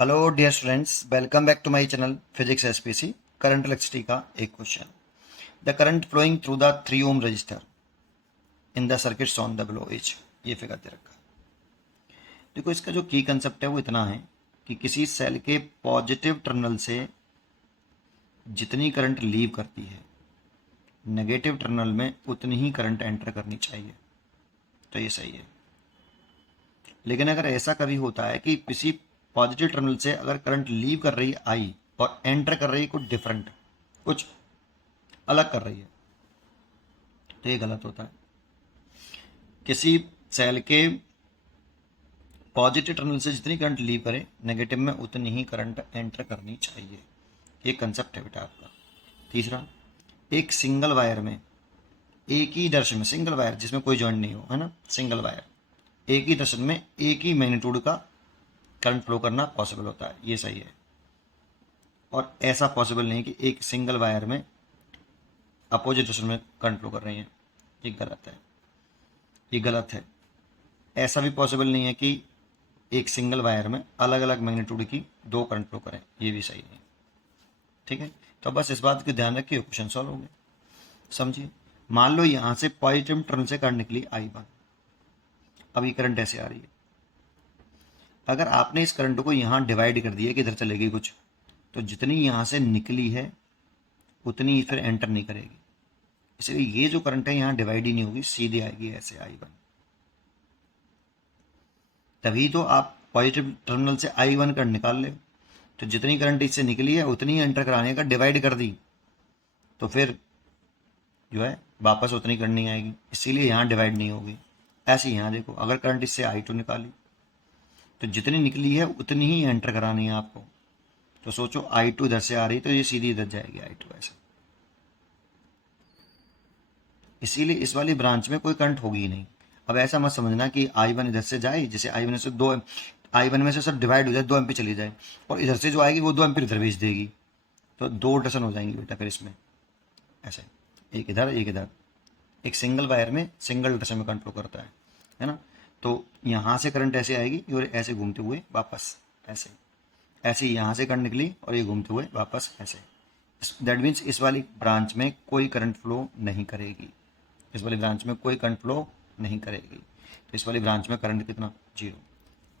Hello dear students, welcome back to my channel physics SPC. Current electricity का एक question. The current flowing through the 3 ohm resistor in the circuits on the below is. ये figure दे रखा है। देखो, इसका जो की कंसेप्ट है वो इतना है कि किसी सेल के पॉजिटिव टर्मिनल से जितनी करंट लीव करती है, नेगेटिव टर्मिनल में उतनी ही करंट एंटर करनी चाहिए। तो ये सही है। लेकिन अगर ऐसा कभी होता है कि किसी पॉजिटिव टर्मिनल से अगर करंट लीव कर रही है आई और एंटर कर रही है कुछ डिफरेंट, कुछ अलग कर रही है, तो ये गलत होता है। किसी सेल के पॉजिटिव टर्मिनल से जितनी करंट लीव करे, नेगेटिव में उतनी ही करंट एंटर करनी चाहिए। ये कंसेप्ट है बेटा आपका। तीसरा, एक सिंगल वायर में एक ही दर्शन में, सिंगल वायर जिसमें कोई जॉइंट नहीं हो, है ना, सिंगल वायर, एक ही दर्शन में एक ही मैग्नीट्यूड का करंट फ्लो करना पॉसिबल होता है। ये सही है। और ऐसा पॉसिबल नहीं कि एक सिंगल वायर में अपोजिट दर्शन में करंट फ्लो कर रही है। ये गलत है, ये गलत है। ऐसा भी पॉसिबल नहीं है कि एक सिंगल वायर में अलग अलग मैग्नीट्यूड की दो करंट फ्लो करें। ये भी सही नहीं। ठीक है, तो बस इस बात की ध्यान रखिए, क्वेश्चन सॉल्व हो गए। समझिए, मान लो यहां से पॉजिटिव टर्मिनल से करंट निकली I1। अब ये करंट ऐसे आ रही है। अगर आपने इस करंट को यहां डिवाइड कर दिया कि इधर चलेगी कुछ, तो जितनी यहां से निकली है उतनी ही फिर एंटर नहीं करेगी। इसलिए ये जो करंट है यहाँ डिवाइड ही नहीं होगी, सीधे आएगी ऐसे I1। तभी तो आप पॉजिटिव टर्मिनल से I1 करंट निकाल ले, तो जितनी करंट इससे निकली है उतनी ही एंटर कराने का डिवाइड कर दी, तो फिर जो है वापस उतनी करंट नहीं आएगी, इसीलिए यहाँ डिवाइड नहीं होगी। ऐसे यहाँ देखो, अगर करंट इससे I2 निकाली तो जितनी निकली है उतनी ही एंटर करानी है आपको। तो सोचो I2 इधर से आ रही तो ये सीधी इधर जाएगी I2 ऐसे। इसीलिए इस वाली ब्रांच में कोई करंट होगी ही नहीं। अब ऐसा मत समझना कि I1 इधर से जाए, जैसे I1 से I1 में से सब डिवाइड हो जाए, 2 एम्पीयर चली जाए, और इधर से जो आएगी वो 2 एम्पीयर इधर भेज देगी, तो दो डसन हो जाएंगी बेटा फिर इसमें। ऐसे एक इधर एक इधर, एक सिंगल वायर में सिंगल डसन में करंट फ्लो करता है ना। तो यहाँ से करंट ऐसे आएगी और ऐसे घूमते हुए वापस ऐसे, ऐसे यहाँ से करंट निकली और ये घूमते हुए वापस ऐसे। दैट मीन्स इस वाली ब्रांच में कोई करंट फ्लो नहीं करेगी, इस वाली ब्रांच में कोई करंट फ्लो नहीं करेगी। तो इस वाली ब्रांच में करंट कितना, 0।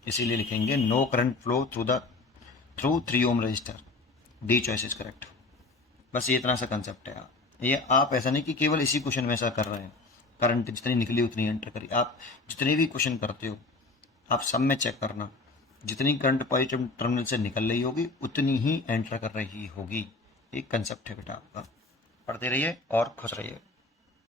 इसीलिए लिखेंगे no current flow through 3 ohm resistor. D choice is correct. बस ये इतना सा कंसेप्ट है। ये आप ऐसा नहीं कि केवल इसी क्वेश्चन में ऐसा कर रहे हैं, करंट जितनी निकली उतनी एंटर करी। आप जितने भी क्वेश्चन करते हो, आप सब में चेक करना, जितनी करंट पॉजिटिव टर्मिनल से निकल रही होगी उतनी ही एंटर कर रही होगी। एक कंसेप्ट है बेटा आपका। पढ़ते रहिए और खुश रहिए।